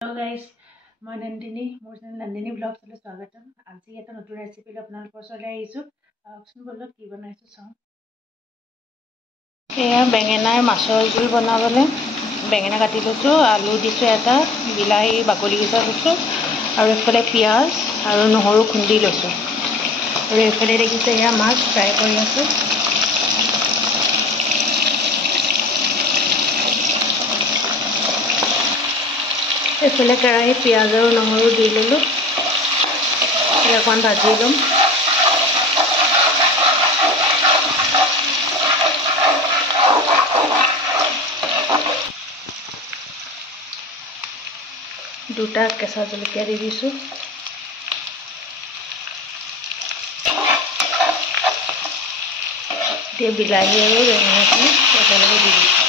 Hello guys, মই নন্দিনী মোৰ channel Nandini ব্লগছলৈ স্বাগতম। আজি এটা নতুন ৰেচিপি লৈ আপোনালোকৰ ওচৰলৈ আহিছোঁ। আহকচোন বলক কি বনাইছোঁ চাওঁ। এয়া বেঙেনাৰ মাছৰ জোল বনাবলৈ বেঙেনা কাটি লৈছোঁ, আলু দিছোঁ এটা, বিলাহী বাকলি গুচাই লৈছোঁ আৰু এইফালে পিঁয়াজ আৰু নহৰু খুন্দি লৈছোঁ আৰু এইফালে দেখিছে এয়া মাছ ফ্ৰাই কৰি আছোঁ। এইফালে কেৰাহীত পিঁয়াজ আৰু নহৰু দি ল'লোঁ, অকণমান ভাজি ল'ম। দুটা কেঁচা জলকীয়া দি দিছোঁ। এতিয়া বিলাহী আৰু বেঙেনাখিনি একেলগে দি দিছোঁ।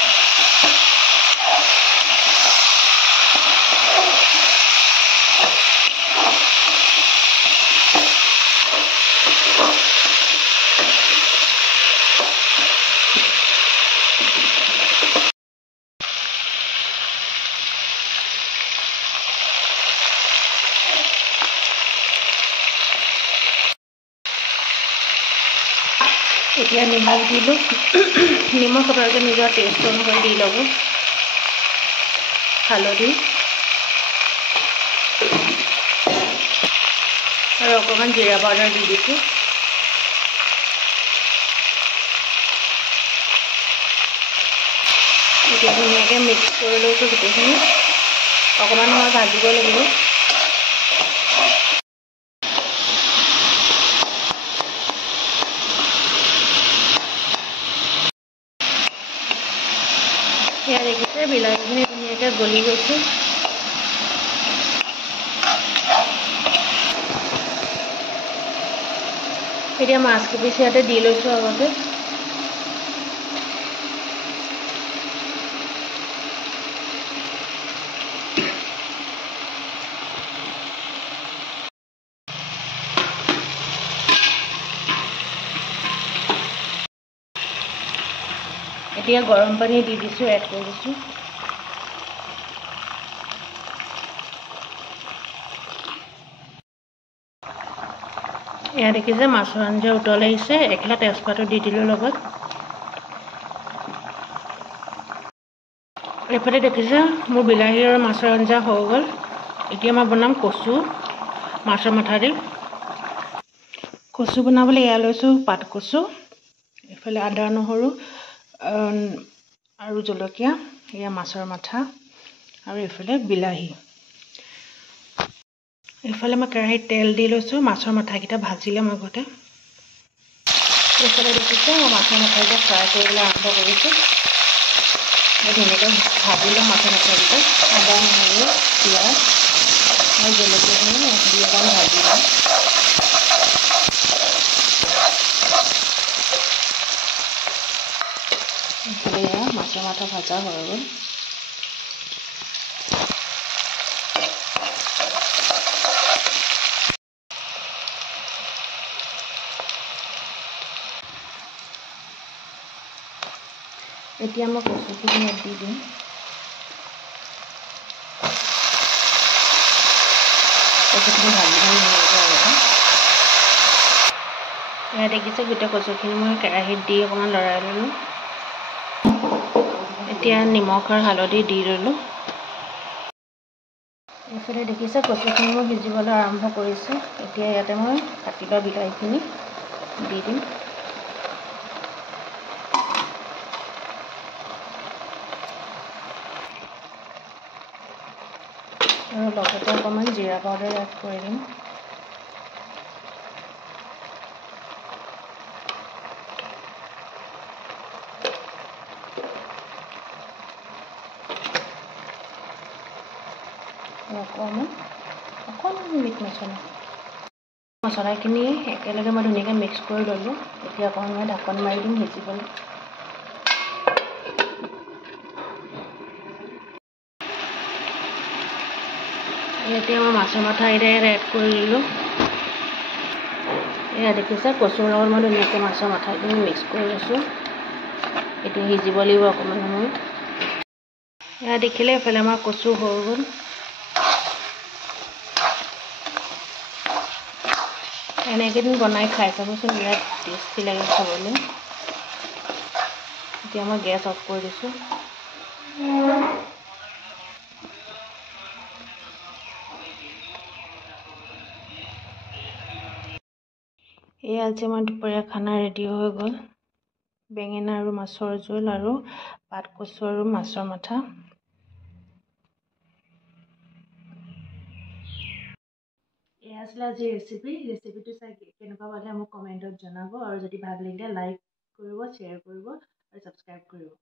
এতিয়া নিমখ দিলোঁ, নিমখ আপোনালোকে নিজৰ টেষ্ট অনুসৰি দি ল'ব। হালধি আৰু অকণমান জিৰা পাউডাৰ দি দিছোঁ। এতিয়া ধুনীয়াকৈ মিক্স কৰি লৈছোঁ গোটেইখিনি, অকণমান সময় ভাজিব লাগিব। এয়া দেখিছে বিলাহীখিনি ধুনীয়াকৈ গলি গৈছে। এতিয়া মাছ কেইপিচ ইয়াতে দি লৈছোঁ আগতে। এতিয়া গৰম পানী দি দিছোঁ, এড কৰি দিছোঁ। এয়া দেখিছে মাছৰ আঞ্জা উতল আহিছে, এখিলা তেজপাতো দি দিলোঁ লগত। এইফালে দেখিছে মোৰ বিলাহী আৰু মাছৰ আঞ্জা হৈ গ'ল। এতিয়া মই বনাম কচু মাছৰ মাথা দি। কচু বনাবলৈ এয়া লৈছোঁ পাত কচু, এইফালে আদা নহৰু আৰু জলকীয়া, এয়া মাছৰ মাথা আৰু এইফালে বিলাহী। এইফালে মই কেৰাহীত তেল দি লৈছোঁ, মাছৰ মাথাকেইটা ভাজি ল'ম আগতে। এইফালে দেখিছে মই মাছৰ মাথাকেইটা ফ্ৰাই কৰিবলৈ আৰম্ভ কৰিছোঁ। মই ধুনীয়াকৈ ভাজি ল'ম মাছৰ মাথাকেইটা, আদা নহৰু পিঁয়াজ আৰু জলকীয়াখিনি দি অকণমান ভাজি ল'ম। এইফালে এয়া মাছৰ মাথা ভাজা হৈ গ'ল। এতিয়া মই কচুখিনি ইয়াত দি দিম। কচুখিনি ভাজি এয়া দেখিছে গোটেই কচুখিনি মই কেৰাহীত দি অকণমান লৰাই ল'লোঁ। এতিয়া নিমখ আৰু হালধি দি ল'লোঁ। এইফালে দেখিছে কচুখিনি মই সিজিবলৈ আৰম্ভ কৰিছে। এতিয়া ইয়াতে মই কাটি লোৱা বিলাহীখিনি দি দিম। আৰু লগতে অকণমান জিৰা পাউডাৰ এড কৰি দিম। আৰু অকণমান মিট মছলাখিনি একেলগে মই ধুনীয়াকৈ মিক্স কৰি ল'লোঁ। এতিয়া অকণমান মই ঢাকন মাৰি দিম সিজিবলৈ। এতিয়া মই মাছৰ মাথা ইয়াত এড কৰি ল'লোঁ। এয়া দেখিছে কচুৰ লগত মই ধুনীয়াকৈ মাছৰ মাথাখিনি মিক্স কৰি লৈছোঁ। এতিয়া সিজিব লাগিব অকণমান সময়। এয়া দেখিলে এইফালে আমাৰ কচু হৈ গ'ল। এনেকেদিন বনাই খাই চাবচোন, বিৰাট টেষ্টি লাগে খাবলৈ। এতিয়া মই গেছ অফ কৰি দিছোঁ। এই আজি আমাৰ দুপৰীয়া খানা ৰেডি হৈ গ'ল। বেঙেনা আৰু মাছৰ জোল আৰু পাত কচু আৰু মাছৰ মাথা। এয়া আছিলে আজিৰ ৰেচিপিটো চাই কেনেকুৱা পালে মোক কমেণ্টত জনাব, আৰু যদি ভাল লাগিলে লাইক কৰিব, শ্বেয়াৰ কৰিব আৰু ছাবস্ক্ৰাইব কৰিব।